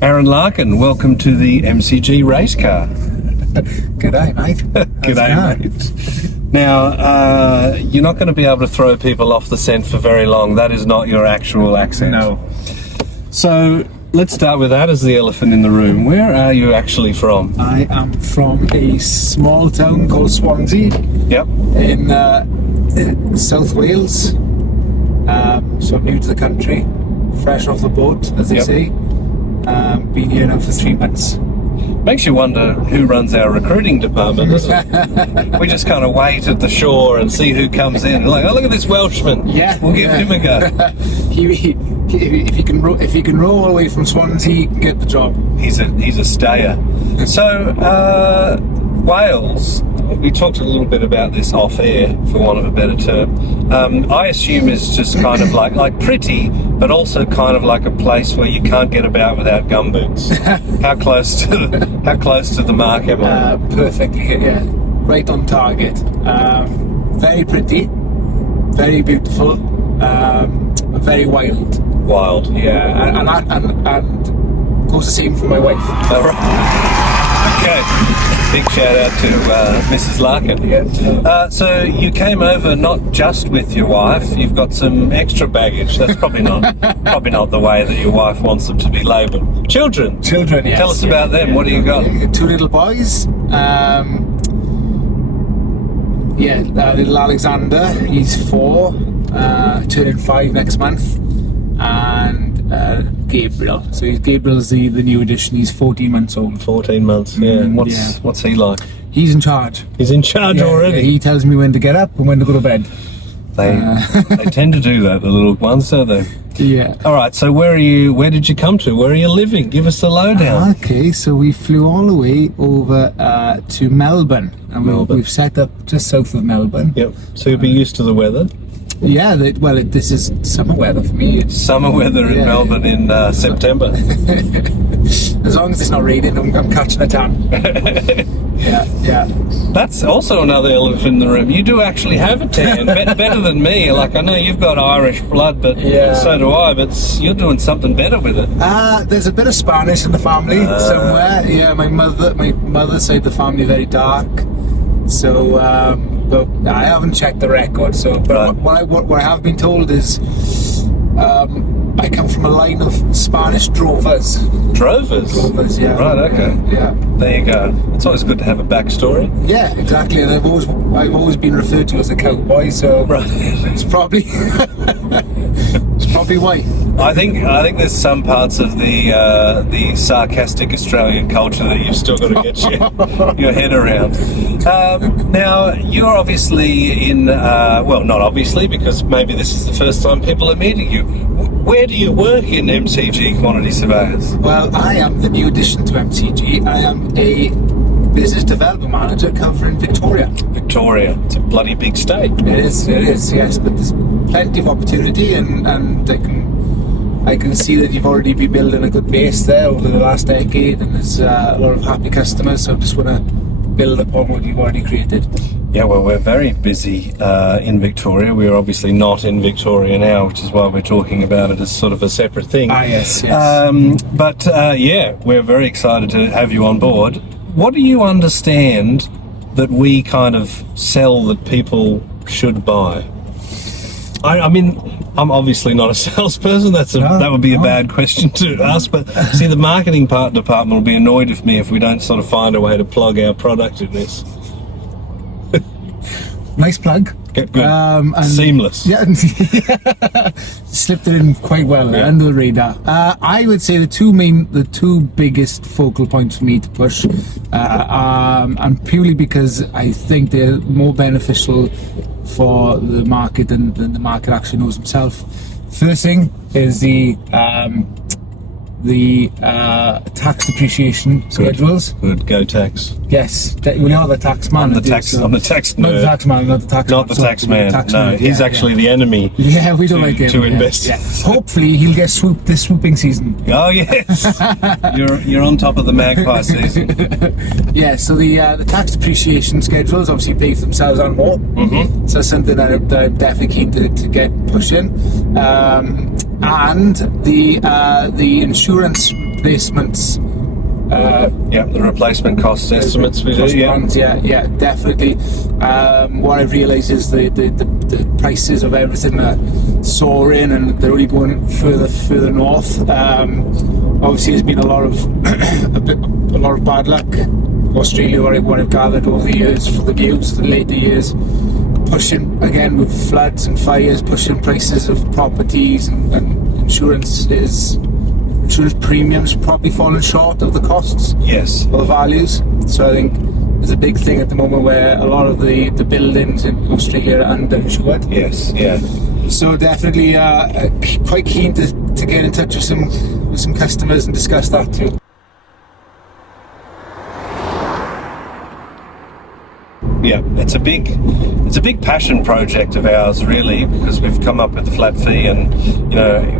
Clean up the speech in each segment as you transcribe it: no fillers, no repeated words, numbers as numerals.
Aaron Larkin, welcome to the MCG race car. G'day, mate. G'day, mate. Now, you're not going to be able to throw people off the scent for very long. That is not your actual accent. No. So, let's start with that as the elephant in the room. Where are you actually from? I am from a small town called Swansea. Yep. In South Wales. So new to the country, fresh off the boat, as they say. Been here now for 3 months. Makes you wonder who runs our recruiting department, doesn't it? We just kind of wait at the shore and see who comes in. Like, oh, look at this Welshman. Yeah, we'll give him a go. if he can row all the way from Swansea, he can get the job. He's a stayer. So Wales. We talked a little bit about this off air, for want of a better term. I assume is just kind of like pretty, but also kind of like a place where you can't get about without gumboots. How close to the mark am I? Perfectly, yeah, right on target. Very pretty, very beautiful, very wild. Wild. Yeah, and goes the same for my wife. All right. Okay. Big shout out to Mrs. Larkin. Yeah. So you came over not just with your wife. You've got some extra baggage. That's probably not the way that your wife wants them to be labelled. Children. Yes. Tell us about them. What do you got? 2 little boys. Little Alexander. He's 4, turning 5 next month, and Gabriel. So Gabriel's the new addition. He's 14 months old. 14 months. Yeah. What's he like? He's in charge. He's in charge already. Yeah, he tells me when to get up and when to go to bed. They tend to do that, the little ones, don't they? Yeah. All right. So where did you come to? Where are you living? Give us the lowdown. Okay. So we flew all the way over to Melbourne, and we've set up just south of Melbourne. Yep. So you'll be used to the weather. Yeah, this is summer weather for me. Summer weather in Melbourne in September. As long as it's not raining, I'm catching a tan. Yeah. That's also another elephant in the room. You do actually have a tan, better than me. Like, I know you've got Irish blood, but so do I. But you're doing something better with it. There's a bit of Spanish in the family somewhere. Yeah, my mother's side of the family very dark. So, but I haven't checked the record. So, but what I have been told is, I come from a line of Spanish drovers. Drovers, yeah. Right, okay. Yeah. There you go. It's always good to have a backstory. Yeah, exactly. And I've always been referred to as a cowboy. So it's probably why. I think there's some parts of the sarcastic Australian culture that you've still got to get your head around. Now, you're obviously in, not obviously, because maybe this is the first time people are meeting you. Where do you work in MCG Quantity Surveyors? Well, I am the new addition to MCG. I am a business development manager covering Victoria. Victoria, it's a bloody big state. It is, yes, but there's plenty of opportunity, and I can see that you've already been building a good base there over the last decade, and there's a lot of happy customers, so I just want to build upon what you've already created. Yeah, well, we're very busy in Victoria. We're obviously not in Victoria now, which is why we're talking about it as sort of a separate thing. Yes. But we're very excited to have you on board. What do you understand that we kind of sell that people should buy? I mean, I'm obviously not a salesperson. That would be a bad question to ask. But see, the marketing department will be annoyed with me if we don't sort of find a way to plug our product in this. Nice plug. Good. And seamless. Yeah, slipped it in quite well under the radar. I would say the two biggest focal points for me to push, and purely because I think they're more beneficial for the market than the market actually knows himself. First thing is the the tax depreciation schedules. Good, go tax. Yes, we are the tax man. I'm the tax nerd. Not the tax man, not the tax Not the tax man. No, he's actually the enemy. Yeah, we don't like him. To invest. Yeah. Hopefully, he'll get swooped this swooping season. Oh yes, you're on top of the magpie season. Yeah, so the tax depreciation schedules obviously pay for themselves and more. Mm-hmm. So something that I'm definitely keen to get pushing. And the insurance replacements. The replacement cost estimates we do. Yeah, definitely. What I've realised is the prices of everything are soaring, and they're only going further north. Obviously, there's been a lot of bad luck. Australia, what I've gathered over the years, for the news, the later years, pushing again with floods and fires, pushing prices of properties and insurance premiums probably falling short of the costs. Yes. Or the values. So I think there's a big thing at the moment where a lot of the buildings in Australia are underinsured. Yes. Yeah. So definitely quite keen to get in touch with some customers and discuss that too. Yeah, it's a big passion project of ours, really, because we've come up with the flat fee, and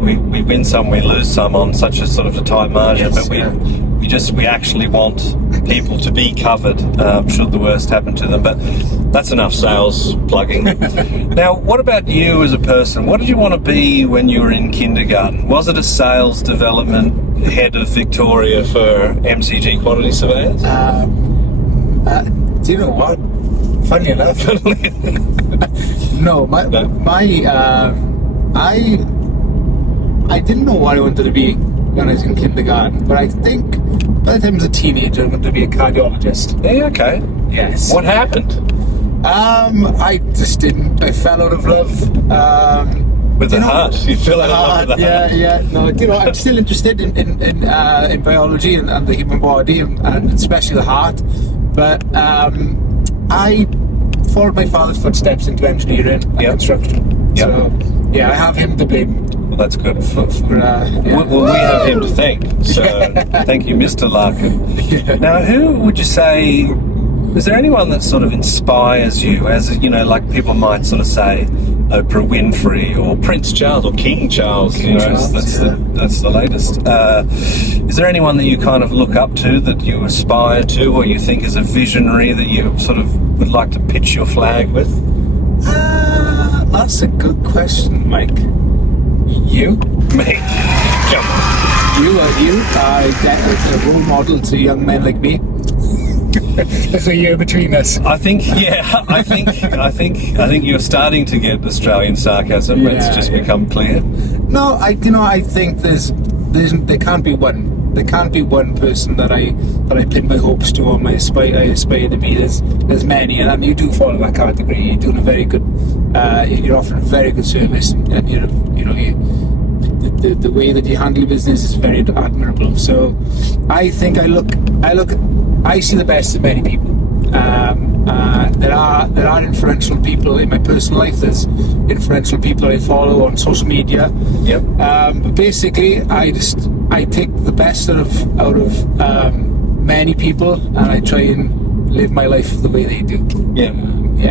we win some, we lose some on such a sort of a tight margin. Yes, but we actually want people to be covered should the worst happen to them. But that's enough sales plugging. Now, what about you as a person? What did you want to be when you were in kindergarten? Was it a sales development head of Victoria for MCG Quantity Surveyors? Do you know what? Funny enough. No, I didn't know what I wanted to be when I was in kindergarten, but I think by the time I was a teenager, I wanted to be a cardiologist. Yeah, okay. Yes. What happened? I just didn't. I fell out of love. With the heart. You fell out of love with the heart. Yeah. No, I'm still interested in biology and the human body and especially the heart. But I followed my father's footsteps into engineering and construction. Yep. So, I have him to blame. Well, that's good. Well, we have him to thank. So, thank you, Mr. Larkin. Yeah. Now, who would you say, is there anyone that sort of inspires you, as like people might sort of say Oprah Winfrey or Prince Charles or King Charles? That's the latest. Is there anyone that you kind of look up to, that you aspire to, or you think is a visionary that you sort of would like to pitch your flag with? That's a good question, Mike. You? Me? Jump. You are a role model to young men like me. There's a year between us. I think you're starting to get Australian sarcasm. Yeah, it's just become clear. No, I think there can't be one person that I pin my hopes to, or I aspire to be. There's many, and you do fall in that category. You're doing a very good. You're offering very good service, and the way that you handle your business is very admirable. So I think I see the best in many people. There are influential people in my personal life. There's influential people I follow on social media. Yep. But basically, I take the best out of many people, and I try and live my life the way they do. Yeah.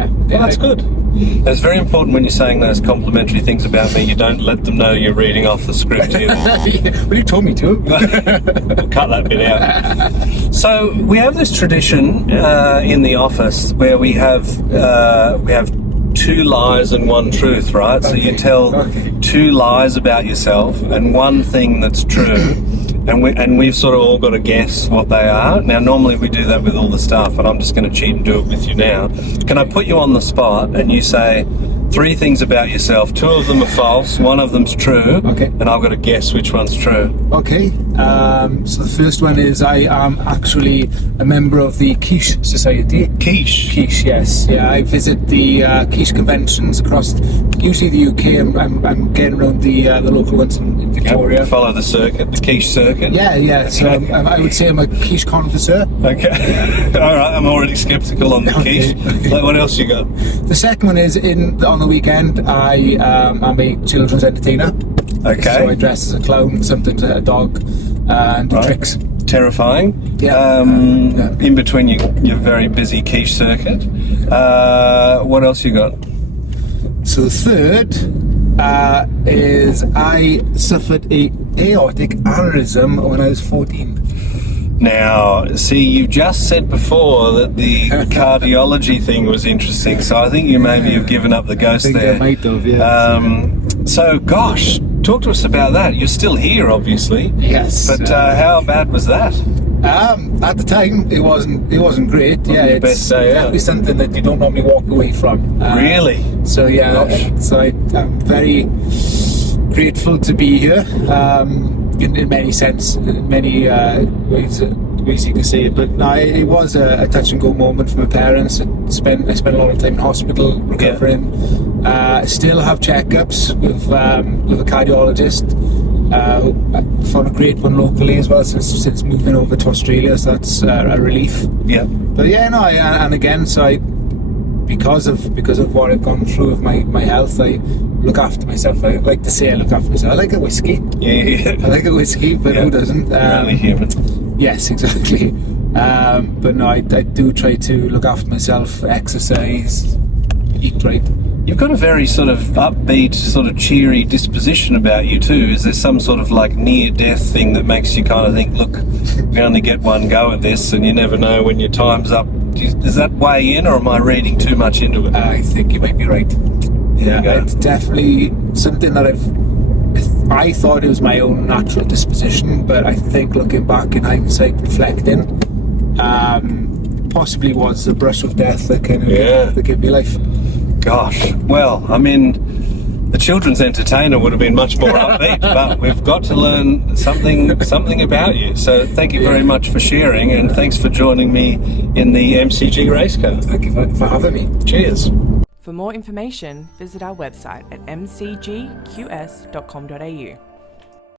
Well, that's good. It's very important when you're saying those complimentary things about me, you don't let them know you're reading off the script either. Well, you told me to. We'll cut that bit out. So we have this tradition in the office where we have 2 lies and 1 truth, right? So you tell 2 lies about yourself and 1 thing that's true. And we've sort of all got to guess what they are. Now, normally we do that with all the staff, but I'm just going to cheat and do it with you now. Can I put you on the spot and you say 3 things about yourself? 2 of them are false, 1 of them's true. Okay. And I've got to guess which one's true. Okay. So the first one is I am actually a member of the Quiche Society. Quiche, yes. Yeah, I visit the quiche conventions across usually the UK. I'm getting around the local ones in Victoria. Yep. Follow the circuit, the quiche circuit. Yeah. So I would say I'm a quiche connoisseur. Okay. All right. I'm already sceptical on the quiche. Okay. Like, what else you got? The second one is on the weekend I am a children's entertainer. Okay. So I dress as a clown, sometimes a dog, and do tricks. Terrifying. Yeah. In between your very busy quiche circuit. What else you got? So the third is I suffered a aortic aneurysm when I was 14. Now, see, you just said before that the cardiology thing was interesting, so I think you maybe have given up the ghost there. I might have, yeah. So, gosh, talk to us about that. You're still here, obviously. Yes. But how bad was that? At the time, it wasn't great. Wasn't your best day out? Definitely something that you don't normally walk away from. Really? So yeah, Gosh. so I'm very grateful to be here. In many ways you can say it, but no, it was a touch and go moment for my parents. I spent a lot of time in hospital recovering. Still have checkups with a cardiologist. I found a great one locally as well since moving over to Australia, so that's a relief. Yeah. But yeah, no, and again, so because of what I've gone through with my health, I look after myself. I like to say I look after myself. I like a whiskey. Yeah. I like a whiskey, but who doesn't? Only human. Yes, exactly. But no, I do try to look after myself, exercise, eat right. You've got a very sort of upbeat, sort of cheery disposition about you too. Is there some sort of like near-death thing that makes you kind of think, look, we only get one go at this and you never know when your time's up? Does that weigh in, or am I reading too much into it? I think you might be right. Yeah, it's definitely something that I thought it was my own natural disposition, but I think looking back in hindsight, reflecting, possibly was the brush with death that kind of that gave me life. Gosh, well, I mean, the children's entertainer would have been much more upbeat, but we've got to learn something about you. So thank you very much for sharing, and thanks for joining me in the MCG race car. Thank you for having me. Cheers. For more information, visit our website at mcgqs.com.au.